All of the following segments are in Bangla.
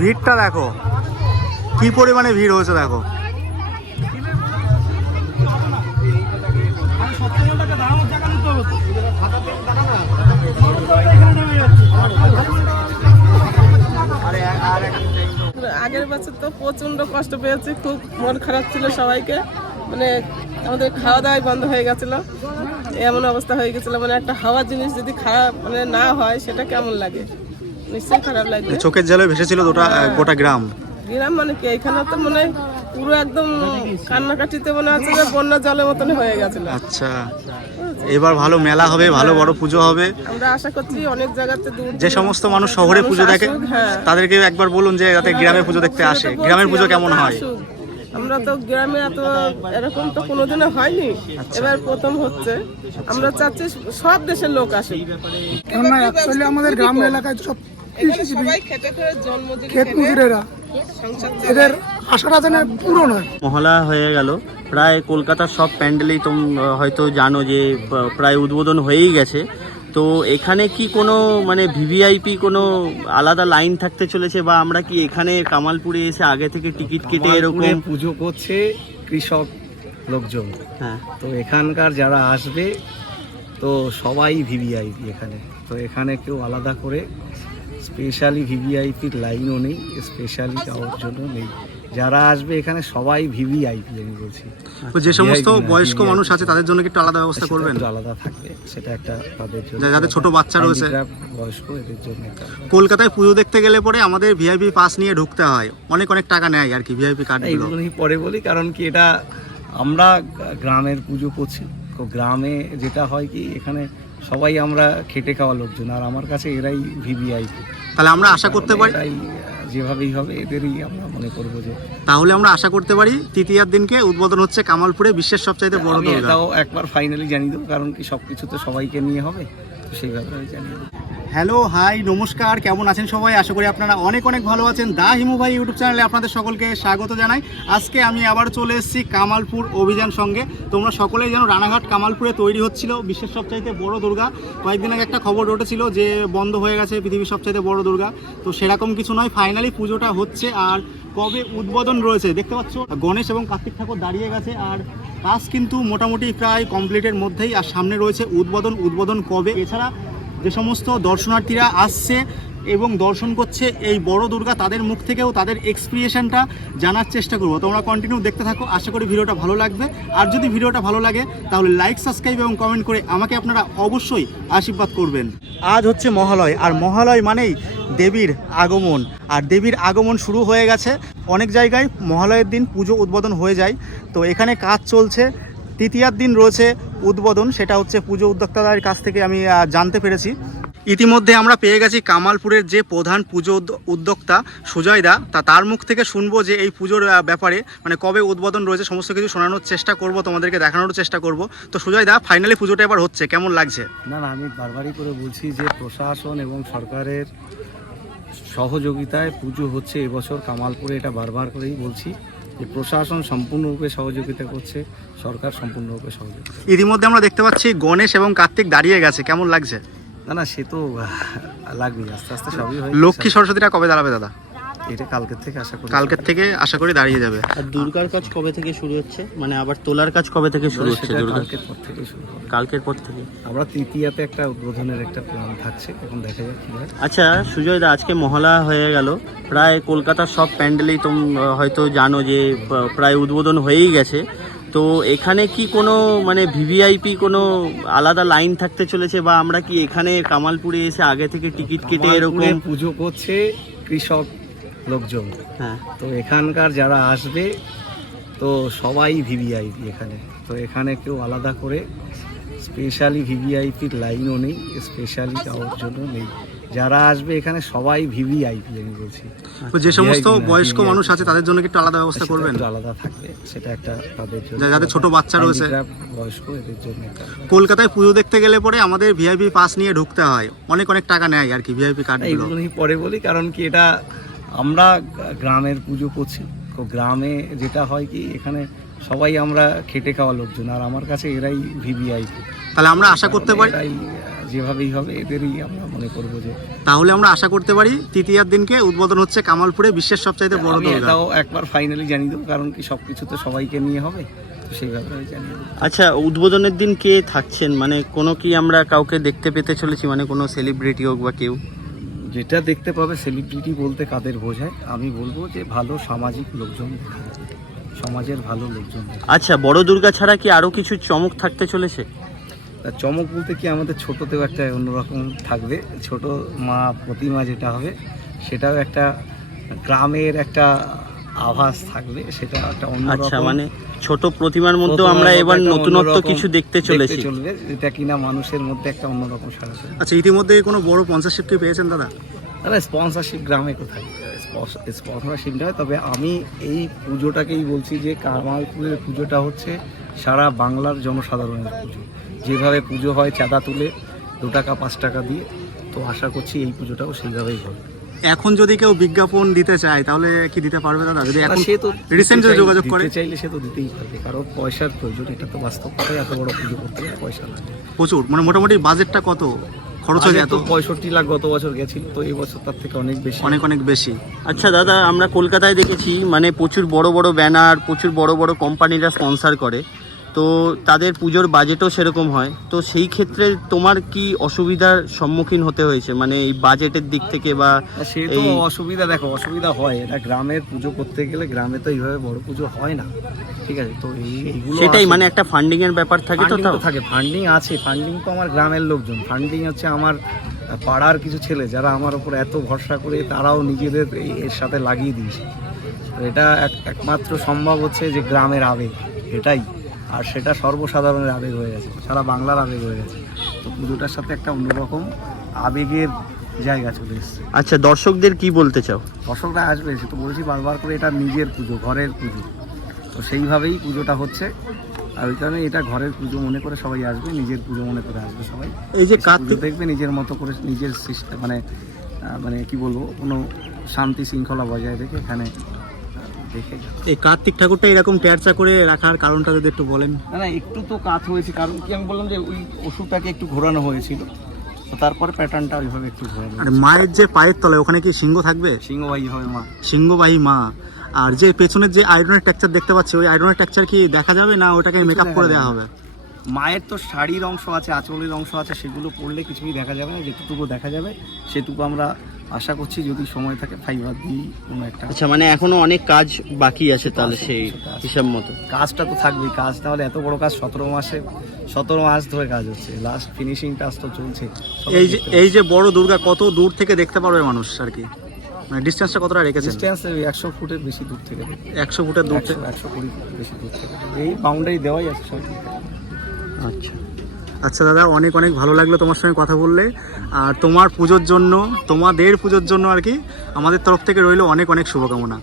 ভিড়টা দেখো। কি পরিমাণে ভিড় হয়েছে দেখো। আগের বছর তো প্রচণ্ড কষ্ট পেয়েছি, খুব মন খারাপ ছিল সবাইকে। মানে আমাদের খাওয়া দাওয়াই বন্ধ হয়ে গেছিল। এমন অবস্থা হয়ে গেছিল মানে একটা হাওয়া জিনিস যদি খারাপ মানে না হয়, সেটা কেমন লাগে? নিশ্চয়ই খারাপ লাগবে চোখের জলে ভেসেছিল গোটা গোটা গ্রাম? গ্রাম মানে কি? এখানে তো মানে পুরো একদম কান্নাকাটিতে মনে হচ্ছে যে বন্যা জলের মতন হয়ে গেছিল। আচ্ছা। এবার ভালো মেলা হবে ভালো বড় পুজো হবে। আমরা আশা করছি অনেক জায়গাতে দূর যে সমস্ত মানুষ শহরে পুজো দেখে হ্যাঁ। তাদেরকে একবার বলুন যে যাতে গ্রামে পুজো দেখতে আসে। গ্রামের পুজো কেমন হয়? আমরা তো গ্রামে এত এরকম তো কোনোদিনও হয়নি। আচ্ছা। এবার প্রথম হচ্ছে। আমরা চাচ্ছি সব দেশের লোক আসে অ্যাকচুয়ালি আমাদের গ্রাম এলাকায় সব এদের আশাটা যেন পূরণ হয় মহলা হয়ে গেল। প্রায় কলকাতার সব প্যান্ডেলেই তোম হয়তো জানো যে প্রায় উদ্বোধন হয়েই গেছে। তো এখানে কি কোনো মানে ভিভিআইপি কোনো আলাদা লাইন থাকতে চলেছে বা আমরা কি এখানে কামালপুরে এসে আগে থেকে টিকিট কেটে এরকম পুজো করছে কৃষক লোকজন। হ্যাঁ। তো এখানকার যারা আসবে তো সবাই ভিভিআইপি এখানে। তো এখানে কেউ আলাদা করে স্পেশালি ভিভিআইপির লাইনও নেই স্পেশালি যাওয়ার জন্য নেই। যারা আসবে এখানে সবাই ভিভিআইপি আমি বলছি। তো যে সমস্ত বয়স্ক মানুষ আছে তাদের জন্য কি একটু আলাদা ব্যবস্থা করবেন? আলাদা থাকবে সেটা একটা তাদের জন্য যাদের ছোট বাচ্চা রয়েছে। বয়স্ক এদের জন্য কলকাতায় পুজো দেখতে গেলে পরে আমাদের ভিআইপি পাস নিয়ে ঢুকতে হয়। অনেক অনেক টাকা নেয় আর কি ভিআইপি কার্ডগুলো। এইগুলো নিয়ে পরে বলি কারণ কি এটা আমরা গ্রামের পুজো করছি। তো গ্রামে যেটা হয় কি এখানে সবাই আমরা খেটে খাওয়া লোকজন আর আমার কাছে এরাই ভিভিআইপি তাহলে আমরা আশা করতে পারি এরাই যেভাবেই হবে এদেরই আমরা মনে করব যে তাহলে আমরা আশা করতে পারি তৃতীয়ার দিনকে উদ্বোধন হচ্ছে কামালপুরে বিশ্বের সবচাইতে বড় আমি দুর্গা এটাও একবার ফাইনালি জানিয়ে দেবো কারণ কি সব কিছু তো সবাইকে নিয়ে হবে। সেইভাবে আমি জানিয়ে হ্যালো, হাই, নমস্কার, কেমন আছেন সবাই? আশা করি আপনারা অনেক অনেক ভালো আছেন। দা হিমু ভাই ইউটিউব চ্যানেলে আপনাদের সকলকে স্বাগত জানাই। আজকে আমি আবার চলে এসেছি কামালপুর অভিযান সঙ্গে। তোমরা সকলেই যেন রানাঘাট কামালপুরে তৈরি হচ্ছিল বিশ্বের সবচাইতে বড় দুর্গা। কয়েকদিন আগে একটা খবর উঠেছিল যে বন্ধ হয়ে গেছে পৃথিবীর সবচাইতে বড় দুর্গা। তো সেরকম কিছু নয় ফাইনালি পুজোটা হচ্ছে। আর কবে উদ্বোধন রয়েছে? দেখতে পাচ্ছ, গণেশ এবং কার্তিক ঠাকুর দাঁড়িয়ে গেছে, আর কাজ কিন্তু মোটামুটি প্রায় কমপ্লিটের মধ্যেই, আর সামনে রয়েছে উদ্বোধন। উদ্বোধন কবে? এছাড়া যে সমস্ত দর্শনার্থীরা আসছে এবং দর্শন করছে এই বড় দুর্গা, তাদের মুখ থেকেও তাদের এক্সপিরিয়েশনটা জানার চেষ্টা করব। তোমরা কন্টিনিউ দেখতে থাকো, আশা করি ভিডিওটা ভালো লাগবে। আর যদি ভিডিওটা ভালো লাগে, তাহলে লাইক সাবস্ক্রাইব এবং কমেন্ট করে আমাকে আপনারা অবশ্যই আশীর্বাদ করবেন। আজ হচ্ছে মহালয়, আর মহালয় মানেই দেবীর আগমন। আর দেবীর আগমন শুরু হয়ে গেছে। অনেক জায়গায় মহালয়ের দিন পুজো উদ্বোধন হয়ে যায়। তো এখানে কাজ চলছে। তৃতীয়ার দিন রয়েছে উদ্বোধন। সেটা হচ্ছে পুজো উদ্যোক্তাদের কাছ থেকে আমি জানতে পেরেছি। ইতিমধ্যে আমরা পেয়ে গেছি কামালপুরের যে প্রধান পুজো উদ্যোক্তা সুজয় দা তা তার মুখ থেকে শুনব যে এই পুজোর ব্যাপারে মানে কবে উদ্বোধন রয়েছে সমস্ত কিছু শোনানোর চেষ্টা করব তোমাদেরকে দেখানোর চেষ্টা করব। তো সুজয় দা ফাইনালি পুজোটা এবার হচ্ছে কেমন লাগছে? না না আমি বারবারই করে বলছি যে প্রশাসন এবং সরকারের সহযোগিতায় পুজো হচ্ছে এবছর কামালপুরে এটা বারবার করেই বলছি যে প্রশাসন সম্পূর্ণরূপে সহযোগিতা করছে সরকার সম্পূর্ণরূপে সহযোগিতা ইতিমধ্যে আমরা দেখতে পাচ্ছি গণেশ এবং কার্তিক দাঁড়িয়ে গেছে কেমন লাগছে? না না সে তো লাগবেই। আস্তে আস্তে সবই হয় লক্ষ্মী সরস্বতীরা কবে দাঁড়াবে দাদা? এটা কালকের থেকে আশা করি। কালকের থেকে আশা করি দাঁড়িয়ে যাবে। আর দুর্গার কাজ কবে থেকে শুরু হচ্ছে? মানে আবার তোলার কাজ কবে থেকে শুরু হচ্ছে কালকের পর থেকে শুরু হবে। কালকের পর থেকে। আমরা তৃতীয়াতে একটা উদ্বোধনের একটা প্ল্যান থাকছে এখন দেখা যাক কি হয়। আচ্ছা সুজয় দা আজকে মহলা হয়ে গেল। প্রায় কলকাতার সব প্যান্ডেলেই তোম হয়তো জানো যে প্রায় উদ্বোধন হয়েই গেছে। তো এখানে কি কোনো মানে ভিভিআইপি কোনো আলাদা লাইন থাকতে চলেছে বা আমরা কি এখানে কামালপুরে এসে আগে থেকে টিকিট কেটে এরকম পুজো করছে কৃষক লোকজন। হ্যাঁ। তো এখানকার যারা আসবে তো সবাই ভিভিআইপি এখানে। তো এখানে কেউ আলাদা করে স্পেশালি ভিভিআইপির লাইনও নেই স্পেশালি যাওয়ার জন্য নেই। যারা আসবে এখানে সবাই ভিভিআইপি আমি বলছি। তো যে সমস্ত বয়স্ক মানুষ আছে তাদের জন্য কি একটু আলাদা ব্যবস্থা করবেন? আলাদা থাকবে সেটা একটা তাদের জন্য যাদের ছোট বাচ্চা রয়েছে। বয়স্ক এদের জন্য কলকাতায় পুজো দেখতে গেলে পরে আমাদের ভিআইপি পাস নিয়ে ঢুকতে হয়। অনেক অনেক টাকা নেয় আর কি ভিআইপি কার্ডগুলো এইগুলো নিয়ে পরে বলি কারণ কি এটা আমরা গ্রামের পুজো করছি। তো গ্রামে যেটা হয় কি এখানে সবাই আমরা খেটে খাওয়া লোকজন আর আমার কাছে এরাই ভিভিআইপি তাহলে আমরা আশা করতে পারি যেভাবেই হবে এদেরই আমরা মনে করব যে তাহলে আমরা আশা করতে পারি তৃতীয়ার দিনকে উদ্বোধন হচ্ছে কামালপুরে বিশ্বের সবচাইতে বড় দুর্গা এটাও একবার ফাইনালি জানিয়ে দেবো কারণ কি সব কিছু তো সবাইকে নিয়ে হবে আচ্ছা উদ্বোধনের দিন কে থাকছেন? মানে কোনো কি আমরা কাউকে দেখতে পেতে চলেছি? মানে কোনো সেলিব্রিটি হোক বা কেউ? যেটা দেখতে পাবে সেলিব্রিটি বলতে কাদের বোঝায়? আমি বলব যে ভালো সামাজিক লোকজন সমাজের ভালো লোকজন আচ্ছা বড় দুর্গা ছাড়া কি আরও কিছু চমক থাকতে চলেছে? চমক বলতে কি আমাদের ছোটতেও একটা অন্যরকম থাকবে। ছোট মা প্রতিমা যেটা হবে সেটাও একটা গ্রামের একটা আভাস থাকবে সেটা একটা অন্য আচ্ছা মানে ছোট প্রতিমার মধ্যেও আমরা এবার নতুনত্ব কিছু দেখতে চলেছি। চলবে যেটা কিনা মানুষের মধ্যে একটা অন্যরকম সারা আচ্ছা ইতিমধ্যে কোনো বড় স্পন্সরশিপ কি পেয়েছেন দাদা? দাদা স্পন্সরশিপ গ্রামে কোথায়? স্পন্সরশিপ নয় তবে আমি এই পুজোটাকেই বলছি যে কামালপুরের পুজোটা হচ্ছে সারা বাংলার জনসাধারণের পুজো। যেভাবে পুজো হয় চাঁদা তুলে দু টাকা পাঁচ টাকা দিয়ে তো আশা করছি এই পুজোটাও সেইভাবেই হবে। এখন যদি কেউ বিজ্ঞাপন দিতে চায় তাহলে কি দিতে পারবে দাদা? যদি এখন সে তো রিসেন্ট যোগাযোগ করে। চাইলে সে তো দিতেই পারবে কারণ পয়সার প্রয়োজন এটা তো বাস্তব কথাই এত বড় পুজো করতে পয়সা লাগে। প্রচুর মানে মোটামুটি বাজেটটা কত? খরচ হয়ে আগে যায় তো তো পঁয়ষট্টি লাখ গত বছর গেছিল তো এই বছর তার থেকে অনেক বেশি। অনেক অনেক বেশি। আচ্ছা দাদা আমরা কলকাতায় দেখেছি মানে প্রচুর বড় বড় ব্যানার প্রচুর বড় বড় কোম্পানিরা স্পন্সার করে। তো তাদের পুজোর বাজেটও সেরকম হয়। তো সেই ক্ষেত্রে তোমার কি অসুবিধার সম্মুখীন হতে হয়েছে? মানে এই বাজেটের দিক থেকে বা আর সে তো অসুবিধা দেখো অসুবিধা হয়। এটা গ্রামের পুজো করতে গেলে গ্রামে তো এইভাবে বড় পুজো হয় না। ঠিক আছে? তো এই এইগুলো সেটাই মানে একটা ফান্ডিং এর ব্যাপার থাকে তো থাকে ফান্ডিং আছে। ফান্ডিং তো আমার গ্রামের লোকজন। ফান্ডিং হচ্ছে আমার পাড়ার কিছু ছেলে যারা আমার উপর এত ভরসা করে তারাও নিজেদের এর সাথে লাগিয়ে দিয়েছে। এটা এক- একমাত্র সম্ভব হচ্ছে যে গ্রামের আবেগ। এটাই। আর সেটা সর্বসাধারণের আবেগ হয়ে গেছে সারা বাংলার আবেগ হয়ে গেছে। তো পুজোটার সাথে একটা অন্যরকম আবেগের জায়গা চলে এসছে। আচ্ছা দর্শকদের কি বলতে চাও? দর্শকরা আসবে সে তো বলেছি বারবার করে এটা নিজের পুজো ঘরের পুজো। তো সেইভাবেই পুজোটা হচ্ছে। আর ওই কারণে এটা ঘরের পুজো মনে করে সবাই আসবে নিজের পুজো মনে করে আসবে সবাই। এই যে কার্তিক দেখবে নিজের মতো করে নিজের সিস্টেম মানে মানে কি বলব কোনো শান্তি শৃঙ্খলা বজায় রেখে এখানে দেখে এই কার্তিক ঠাকুরটা এরকম ট্যারচা করে রাখার কারণটা যদি একটু বলেন। না না একটু তো কাজ হয়েছে কারণ কি আমি বললাম যে ওই ওষুধটাকে একটু ঘোরানো হয়েছিল। তারপরে প্যাটার্নটা ওইভাবে একটু ঘোরানো আর মায়ের যে পায়ের তলায় ওখানে কি সিংহ থাকবে? সিংহবাহী হবে মা। সিংহবাহী মা। আর যে পেছনের যে আয়রনের টেক্সচার দেখতে পাচ্ছি ওই আয়রনের টেক্সচার কি দেখা যাবে না ওটাকে মেকআপ করে দেওয়া হবে? মায়ের তো শাড়ির অংশ আছে আঁচলের অংশ আছে সেগুলো পরলে কিছুই দেখা যাবে না যেটুকু দেখা যাবে সেটুকু আমরা আশা করছি যদি সময় থাকে ফাইবার দিই কোনো একটা আচ্ছা মানে এখনও অনেক কাজ বাকি আছে তাহলে সেই হিসাব মতো। কাজটা তো থাকবেই কাজ তাহলে এত বড় কাজ সতেরো মাসে সতেরো মাস ধরে কাজ হচ্ছে। লাস্ট ফিনিশিং কাজ তো চলছে। এই যে এই যে বড় দুর্গা কত দূর থেকে দেখতে পারবে মানুষ আর কি? মানে ডিস্টেন্সটা কতটা রেখেছেন? ডিস্টেন্স একশো ফুটের বেশি দূর থেকে একশো ফুটের দূর থেকে? একশো কুড়ি ফুট বেশি দূর থেকে এই বাউন্ডারি দেওয়াই আছে সব আচ্ছা। আচ্ছা দাদা অনেক অনেক ভালো লাগল তোমার সঙ্গে কথা বললে। আর তোমার পুজোর জন্য তোমাদের পুজোর জন্য আর কি আমাদের তরফ থেকে রইল অনেক অনেক শুভকামনা।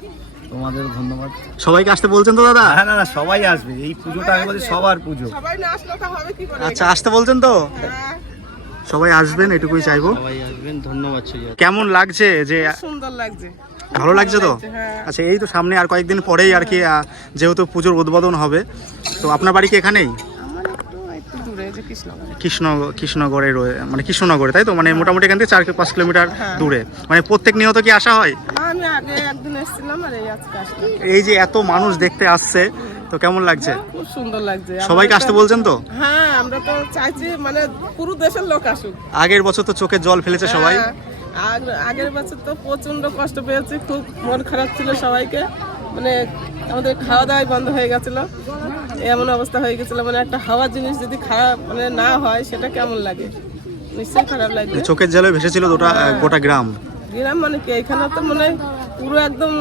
তোমাদের ধন্যবাদ। সবাইকে আসতে বলছেন তো দাদা? হ্যাঁ না না সবাই আসবে। এই পুজোটা আমি বলছি সবার পুজো। সবাই না আসলে তো হবে কি করে? আচ্ছা আসতে বলছেন তো? হ্যাঁ, সবাই আসবেন এটুকুই চাইব। সবাই আসবেন ধন্যবাদ কেমন লাগছে যে সুন্দর লাগছে। ভালো লাগছে তো? হ্যাঁ। আচ্ছা এই তো সামনে আর কয়েকদিন পরেই আর কি যেহেতু পুজোর উদ্বোধন হবে তো আপনার বাড়ি কি এখানেই আমার একটু একটু দূরে যে কৃষ্ণনগর কৃষ্ণ কৃষ্ণনগরে রয়ে মানে কৃষ্ণনগরে তাই তো? মানে মোটামুটি এখান থেকে চার পাঁচ কিলোমিটার হ্যাঁ। দূরে। মানে প্রত্যেক নিয়ত কি আসা হয়? আমি আগে একদিন এসেছিলাম আর এই আজকে এই যে এত মানুষ দেখতে আসছে তো কেমন লাগছে? খুব সুন্দর লাগছে। সবাইকে আসতে বলছেন তো? হ্যাঁ আমরা তো চাইছি মানে পুরো দেশের লোক আসুক। আগের বছর তো চোখে জল ফেলেছে সবাই। হ্যাঁ, আগের বছর তো প্রচণ্ড কষ্ট পেয়েছি খুব মন খারাপ ছিল সবাইকে। মানে আমাদের খাওয়া দাওয়াই বন্ধ হয়ে গেছিল। এমন অবস্থা হয়ে গেছিল মানে একটা হাওয়া জিনিস যদি খারাপ মানে না হয় সেটা কেমন লাগে? নিশ্চয়ই খারাপ লাগে। চোখের জলে ভেসেছিল গোটা গোটা গ্রাম। গ্রাম মানে কি? এখানে তো মানে পুরো একদম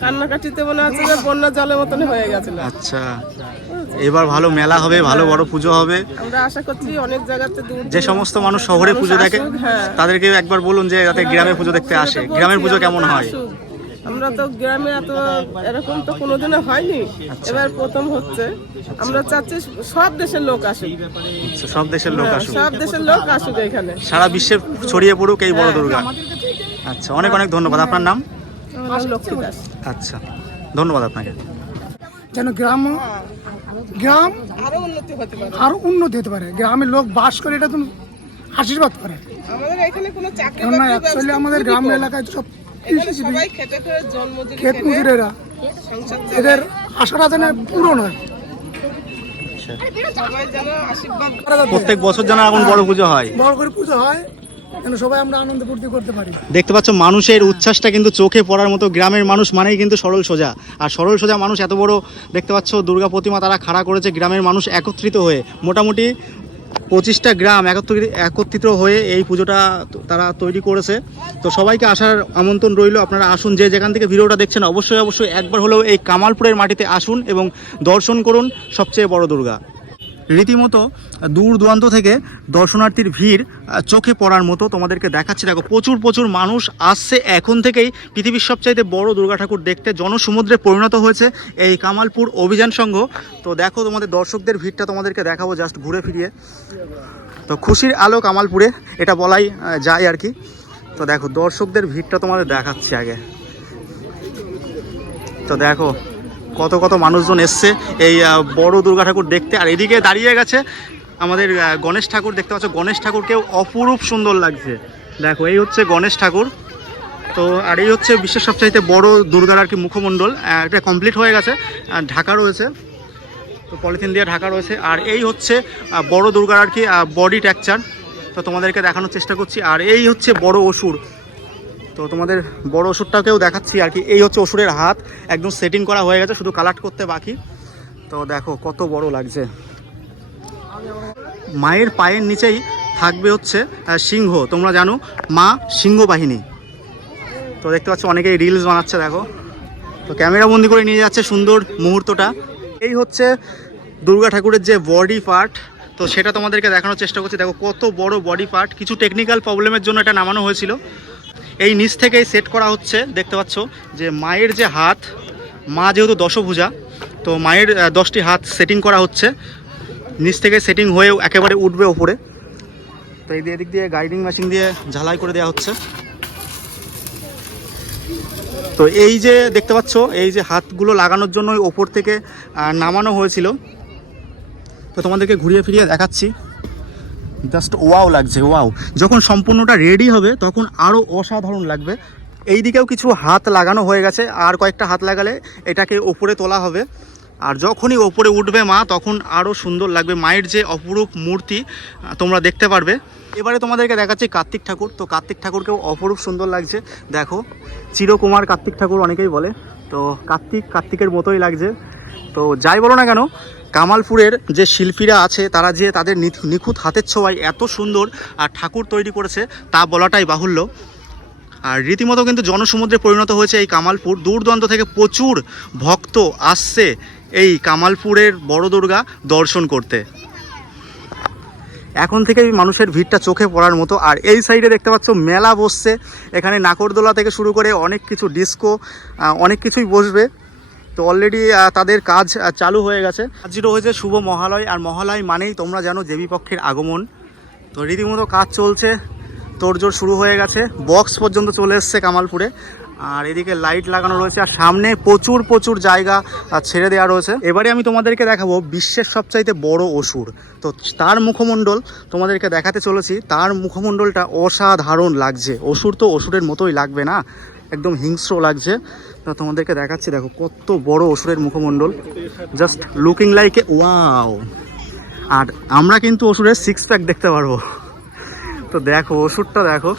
কান্নাকাটিতে মনে হচ্ছে যে বন্যা জলের মতন হয়ে গেছিল। আচ্ছা। এবার ভালো মেলা হবে ভালো বড় পুজো হবে। আমরা আশা করছি অনেক জায়গাতে দূর যে সমস্ত মানুষ শহরে পুজো দেখে হ্যাঁ। তাদেরকে একবার বলুন যে যাতে গ্রামে পুজো দেখতে আসে। গ্রামের পুজো কেমন হয়। আমরা তো গ্রামে এত এরকম তো কোনোদিনও হয়নি। আচ্ছা। এবার প্রথম হচ্ছে। আমরা চাচ্ছি সব দেশের লোক আসুক। আচ্ছা, সব দেশের লোক হ্যাঁ, আসুক। সব দেশের লোক আসুক এখানে। সারা বিশ্বে ছড়িয়ে পড়ুক এই বড় দুর্গা। আচ্ছা অনেক অনেক ধন্যবাদ। আপনার নাম? আচ্ছা ধন্যবাদ আপনাকে। যেন গ্রাম গ্রাম আরও উন্নতি হতে পারে। আরও উন্নতি হতে পারে গ্রামের লোক বাস করে এটা তো আশীর্বাদ করে। আমাদের এখানে কোনো চাকরি আমাদের গ্রাম এলাকায় সব কৃষিজীবী মজুরেরা এদের আশাটা যেন পূরণ হয় প্রত্যেক বছর যেন এখন বড় পুজো হয়। বড় করে পুজো হয় যেন সবাই আমরা আনন্দ ফুর্তি করতে পারি। দেখতে পাচ্ছ মানুষের উচ্ছ্বাসটা কিন্তু চোখে পড়ার মতো। গ্রামের মানুষ মানেই কিন্তু সরল সোজা। আর সরল সোজা মানুষ এত বড় দেখতে পাচ্ছ দুর্গা প্রতিমা তারা খাড়া করেছে। গ্রামের মানুষ একত্রিত হয়ে। মোটামুটি পঁচিশটা গ্রাম একত্রিত একত্রিত হয়ে এই পুজোটা তারা তৈরি করেছে। তো সবাইকে আসার আমন্ত্রণ রইল। আপনারা আসুন, যে যেখান থেকে ভিডিওটা দেখছেন, অবশ্যই অবশ্যই একবার হলেও এই কামালপুরের মাটিতে আসুন এবং দর্শন করুন সবচেয়ে বড় দুর্গা। রীতিমতো দূর দূরান্ত থেকে দর্শনার্থীর ভিড় চোখে পড়ার মতো তোমাদেরকে দেখাচ্ছি। দেখো, প্রচুর প্রচুর মানুষ আসছে। এখন থেকেই পৃথিবীর সবচাইতে বড় দুর্গা ঠাকুর দেখতে জনসমুদ্রে পরিণত হয়েছে এই কামালপুর অভিযান সংঘ। তো দেখো, তোমাদের দর্শকদের ভিড়টা তোমাদেরকে দেখাবো জাস্ট ঘুরে ফিরিয়ে। তো খুশির আলো কামালপুরে, এটা বলাই যায় আর কি। তো দেখো, দর্শকদের ভিড়টা তোমাদের দেখাচ্ছি আগে। তো দেখো কত কত মানুষজন এসছে এই বড় দুর্গা ঠাকুর দেখতে। আর এদিকে দাঁড়িয়ে গেছে আমাদের গণেশ ঠাকুর, দেখতে পাচ্ছ গণেশ ঠাকুরকেও অপরূপ সুন্দর লাগছে। দেখো, এই হচ্ছে গণেশ ঠাকুর। তো, আর এই হচ্ছে বিশ্বের সবচাইতে বড় দুর্গার আর কি মুখমণ্ডল। এটা কমপ্লিট হয়ে গেছে। ঢাকা রয়েছে। তো, পলিথিন দিয়ে ঢাকা রয়েছে। আর এই হচ্ছে বড় দুর্গার আর কি বডি টেক্সচার তো, তোমাদেরকে দেখানোর চেষ্টা করছি। আর এই হচ্ছে বড় অসুর। তো তোমাদের বড় ওষুধটাকেও দেখাচ্ছি আর কি। এই হচ্ছে ওষুধের হাত। একদম সেটিং করা হয়ে গেছে, শুধু কালার করতে বাকি। তো দেখো, কত বড় লাগছে। মায়ের পায়ের নিচেই থাকবে হচ্ছে সিংহ। তোমরা জানো, মা সিংহ বাহিনী। তো দেখতে পাচ্ছ, অনেকেই রিলস বানাচ্ছে, দেখো। তো ক্যামেরা বন্দি করে নিয়ে যাচ্ছে সুন্দর মুহূর্তটা। এই হচ্ছে দুর্গা ঠাকুরের যে বডি পার্ট তো সেটা তোমাদেরকে দেখানোর চেষ্টা করছি। দেখো, কত বড় বডি পার্ট কিছু টেকনিক্যাল প্রবলেমের জন্য এটা নামানো হয়েছিল। এই নিচ থেকেই সেট করা হচ্ছে, দেখতে পাচ্ছ যে মায়ের যে হাত, মা যেহেতু দশভুজা, তো মায়ের দশটি হাত সেটিং করা হচ্ছে। নিচ থেকে সেটিং হয়েও একেবারে উঠবে ওপরে। তো এই এদিক দিয়ে গাইডিং মেশিন দিয়ে ঝালাই করে দেওয়া হচ্ছে। তো এই যে দেখতে পাচ্ছ, এই যে হাতগুলো লাগানোর জন্য ওপর থেকে নামানো হয়েছিল। তো তোমাদেরকে ঘুরিয়ে ফিরিয়ে দেখাচ্ছি। জাস্ট ওয়াও লাগছে ওয়াও যখন সম্পূর্ণটা রেডি হবে, তখন আরও অসাধারণ লাগবে। এই দিকেও কিছু হাত লাগানো হয়ে গেছে, আর কয়েকটা হাত লাগালে এটাকে ওপরে তোলা হবে। আর যখনই ওপরে উঠবে মা, তখন আরও সুন্দর লাগবে। মায়ের যে অপরূপ মূর্তি তোমরা দেখতে পারবে। এবারে তোমাদেরকে দেখাচ্ছি কার্তিক ঠাকুর। তো কার্তিক ঠাকুরকেও অপরূপ সুন্দর লাগছে। দেখো, চিরকুমার কার্তিক ঠাকুর অনেকেই বলে। তো কার্তিক, কার্তিকের মতোই লাগছে। তো যাই বলো না কেন, কামালপুরের যে শিল্পীরা আছে, তারা যে তাদের নিখুঁত হাতের ছোঁয়ায় এত সুন্দর আর ঠাকুর তৈরি করেছে, তা বলাটাই বাহুল্য। আর রীতিমতো কিন্তু জনসমুদ্রে পরিণত হয়েছে এই কামালপুর। দূর দূরান্ত থেকে প্রচুর ভক্ত আসছে এই কামালপুরের বড় দুর্গা দর্শন করতে। এখন থেকেই মানুষের ভিড়টা চোখে পড়ার মতো। আর এই সাইডে দেখতে পাচ্ছ, মেলা বসছে। এখানে নাকরদোলা থেকে শুরু করে অনেক কিছু ডিস্কো অনেক কিছুই বসবে। তো অলরেডি তাদের কাজ চালু হয়ে গেছে। আজও হয়েছে শুভ মহালয়, আর মহালয় মানেই তোমরা জানো দেবী পক্ষের আগমন। তো রীতিমতো কাজ চলছে, তোড়জোড় শুরু হয়ে গেছে বক্স পর্যন্ত চলে এসছে কামালপুরে। আর এদিকে লাইট লাগানো রয়েছে, আর সামনে প্রচুর প্রচুর জায়গা ছেড়ে দেওয়া রয়েছে। এবারে আমি তোমাদেরকে দেখাবো বিশ্বের সবচাইতে বড় অসুর। তো তার মুখমণ্ডল তোমাদেরকে দেখাতে চলেছি। তার মুখমণ্ডলটা অসাধারণ লাগছে। অসুর তো অসুরের মতোই লাগবে না, একদম হিংস্র লাগছে। তো তোমাদেরকে দেখাচ্ছি, দেখো কত বড় অসুরের মুখমণ্ডল। Just looking like a wow আর আমরা কিন্তু অসুরের সিক্স প্যাক দেখতে পারব। তো দেখো ওষুধটা দেখো।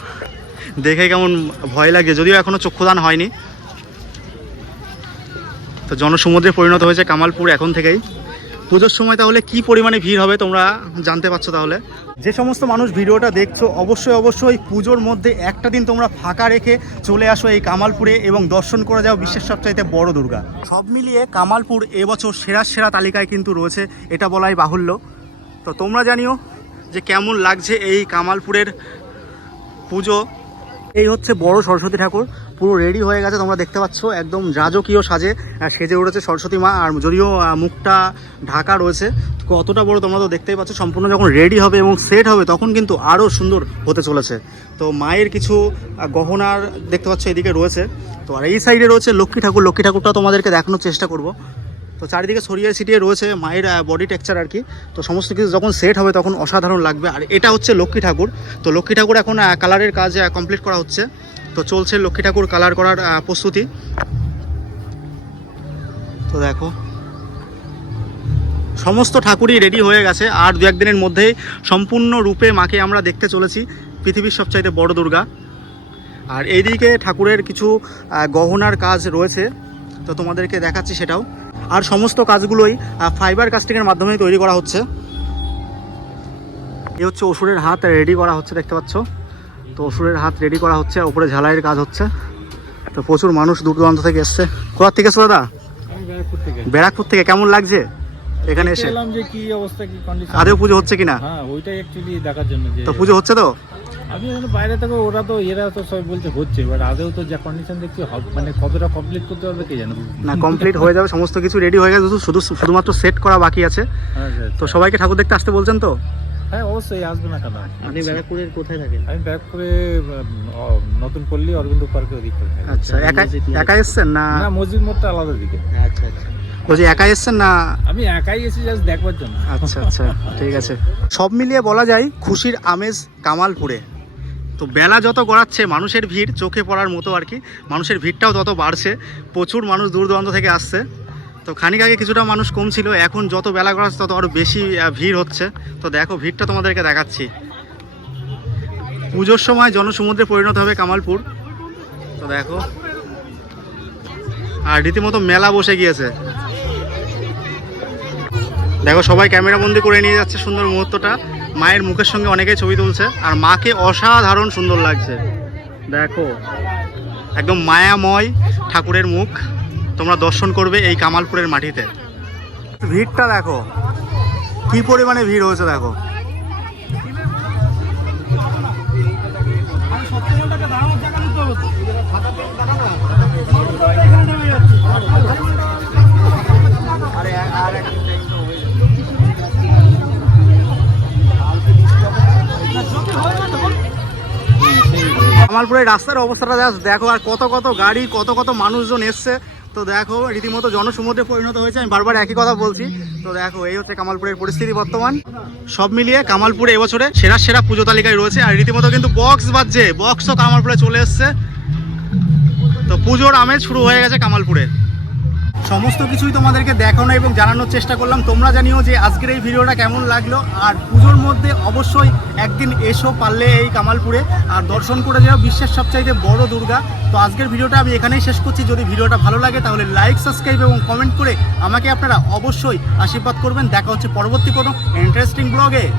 দেখে কেমন ভয় লাগে, যদিও এখনও চক্ষুদান হয়নি। তো জনসমুদ্রে পরিণত হয়েছে কামালপুর এখন থেকেই। পুজোর সময় তাহলে কি পরিমাণে ভিড় হবে তোমরা জানতে পারছ তাহলে? যে সমস্ত মানুষ ভিডিওটা দেখছ, অবশ্যই অবশ্যই পুজোর মধ্যে একটা দিন তোমরা ফাঁকা রেখে চলে আসো এই কামালপুরে এবং দর্শন করে যাও বিশ্বের সবচাইতে বড় দুর্গা। সব মিলিয়ে কামালপুর এবছর সেরা সেরা তালিকায় কিন্তু রয়েছে, এটা বলাই বাহুল্য। তো তোমরা জানিও যে কেমন লাগছে এই কামালপুরের পুজো এই হচ্ছে বড় সরস্বতী ঠাকুর। পুরো রেডি হয়ে গেছে, তোমরা দেখতে পাচ্ছ, একদম রাজকীয় সাজে সেজে উঠেছে সরস্বতী মা। আর যদিও মুখটা ঢাকা রয়েছে, কতটা বড় তোমরা তো দেখতেই পাচ্ছ, সম্পূর্ণ যখন রেডি হবে এবং সেট হবে, তখন কিন্তু আরও সুন্দর হতে চলেছে। তো মায়ের কিছু গহনার দেখতে পাচ্ছ, এদিকে রয়েছে। তো আর এই সাইডে রয়েছে লক্ষ্মী ঠাকুর। লক্ষ্মী ঠাকুরটা তোমাদেরকে দেখানোর চেষ্টা করব। তো চারিদিকে ছড়িয়ে ছিটিয়ে রয়েছে মায়ের বডি টেক্সচার আর কি। তো সমস্ত কিছু যখন সেট হবে তখন অসাধারণ লাগবে। আর এটা হচ্ছে লক্ষ্মী ঠাকুর। তো লক্ষ্মী ঠাকুর এখন কালারের কাজ কমপ্লিট করা হচ্ছে। তো চলছে লক্ষ্মী ঠাকুর কালার করার প্রস্তুতি। তো দেখো। সমস্ত ঠাকুরই রেডি হয়ে গেছে। আর দু একদিনের মধ্যেই সম্পূর্ণ রূপে মাকে আমরা দেখতে চলেছি। পৃথিবীর সবচাইতে বড় দুর্গা। আর এইদিকে ঠাকুরের কিছু গহনার কাজ রয়েছে। তো তোমাদেরকে দেখাচ্ছি সেটাও। আর সমস্ত কাজগুলোই ফাইবার কাস্টিংয়ের মাধ্যমে তৈরি করা হচ্ছে। এই হচ্ছে অসুরের হাত রেডি করা হচ্ছে দেখতে পাচ্ছ? তো ওষুধের হাত রেডি করা হচ্ছে আর উপরে ঝালাইয়ের কাজ হচ্ছে। তো প্রচুর মানুষ দূর দূরান্ত থেকে এসছে। কোথা থেকে এসছো দাদা? ব্যারাকপুর থেকে। কেমন লাগছে এখানে এসে? যে কি অবস্থা কি কন্ডিশন আদেও পুজো হচ্ছে কিনা? হ্যাঁ ওইটাই অ্যাকচুয়ালি দেখার জন্য তো পুজো হচ্ছে তো? আমি এখানে বাইরে থেকে ওরা তো এরা তো সবাই বলছে হচ্ছে এবার আদেও তো যা কন্ডিশন দেখছি হব- মানে কতটা কমপ্লিট করতে পারবে কে জানে। না কমপ্লিট হয়ে যাবে সমস্ত কিছু রেডি হয়ে গেছে শুধু- শুধু শুধুমাত্র সেট করা বাকি আছে। আচ্ছা, তো আচ্ছা। সবাইকে ঠাকুর দেখতে আসতে বলছেন তো? হ্যাঁ অবশ্যই আসবে না কেন? আপনি ব্যারাকপুরের কোথায় থাকেন? আমি অ- নতুন পল্লী অরবিন্দ ওদিক আচ্ছা একা একা এসছেন না? না মসজিদ মোড়টা আলাদা দিকে। আচ্ছা আচ্ছা। বলছি একা এসছেন না? আমি একাই এসে জাস্ট দেখবার জন্য। আচ্ছা আচ্ছা ঠিক আছে। সব মিলিয়ে বলা যায় খুশির আমেজ কামালপুরে। তো বেলা যত গড়াচ্ছে, মানুষের ভিড় চোখে পড়ার মতো আর কি। মানুষের ভিড়টাও তত বাড়ছে। প্রচুর মানুষ দূর দূরান্ত থেকে আসছে। তো খানিক আগে কিছুটা মানুষ কম ছিল, এখন যত বেলা গড়াচ্ছে, তত আরও বেশি ভিড় হচ্ছে। তো দেখো, ভিড়টা তোমাদেরকে দেখাচ্ছি। পুজোর সময় জনসমুদ্রে পরিণত হবে কামালপুর। তো দেখো। আর রীতিমতো মেলা বসে গিয়েছে। দেখো, সবাই ক্যামেরা বন্দি করে নিয়ে যাচ্ছে সুন্দর মুহূর্তটা। মায়ের মুখের সঙ্গে অনেকেই ছবি তুলছে, আর মাকে অসাধারণ সুন্দর লাগছে। দেখো, একদম মায়াময় ঠাকুরের মুখ। তোমরা দর্শন করবে এই কামালপুরের মাটিতে। ভিড়টা দেখো, কি পরিমাণে ভিড় হয়েছে দেখো। কামালপুরের রাস্তার অবস্থাটা জাস্ট দেখো আর কত কত গাড়ি, কত কত মানুষজন এসছে। তো দেখো, রীতিমতো জনসমুদ্রে পরিণত হয়েছে, আমি বারবার একই কথা বলছি। তো দেখো, এই হচ্ছে কামালপুরের পরিস্থিতি বর্তমান। সব মিলিয়ে কামালপুরে এবছরে সেরা সেরা পুজো তালিকায় রয়েছে, আর রীতিমতো কিন্তু বক্স বাজছে বক্সও কামালপুরে চলে এসছে। তো পুজোর আমেজ শুরু হয়ে গেছে কামালপুরে। সমস্ত কিছুই তোমাদেরকে দেখানো এবং জানানোর চেষ্টা করলাম। তোমরা জানিও যে আজকের এই ভিডিওটা কেমন লাগল। আর পুজোর মধ্যে অবশ্যই একদিন এসো পারলে এই কামালপুরে। আর দর্শন করে যাও, বিশ্বের সবচাইতে বড় দুর্গা। তো আজকের ভিডিওটা আমি এখানেই শেষ করছি। যদি ভিডিওটা ভালো লাগে, তাহলে লাইক সাবস্ক্রাইব এবং কমেন্ট করে আমাকে আপনারা অবশ্যই আশীর্বাদ করবেন। দেখা হচ্ছে পরবর্তী কোনো ইন্টারেস্টিং ব্লগে